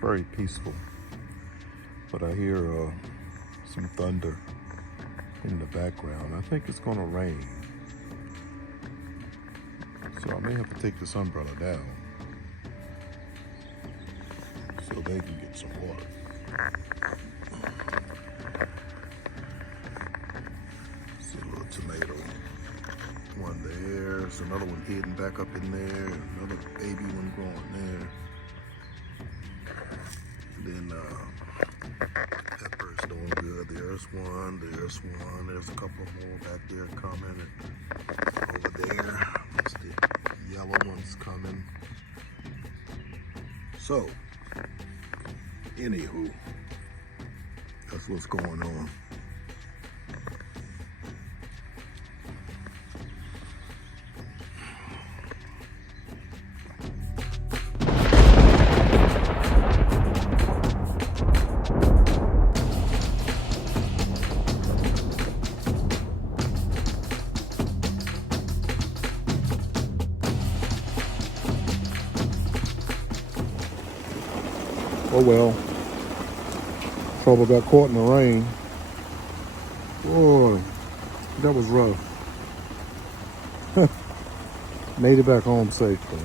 very peaceful. But I hear some thunder in the background. I think it's gonna rain. So I may have to take this umbrella down so they can get some water. See a little tomato. One there. There's another one hidden back up in there. Another baby one growing there. And then pepper's doing good. There's one. There's a couple more back there coming. And over there, there's the yellow ones coming. So, anywho, that's what's going on. Oh well, trouble got caught in the rain. Boy, that was rough. Made it back home safely.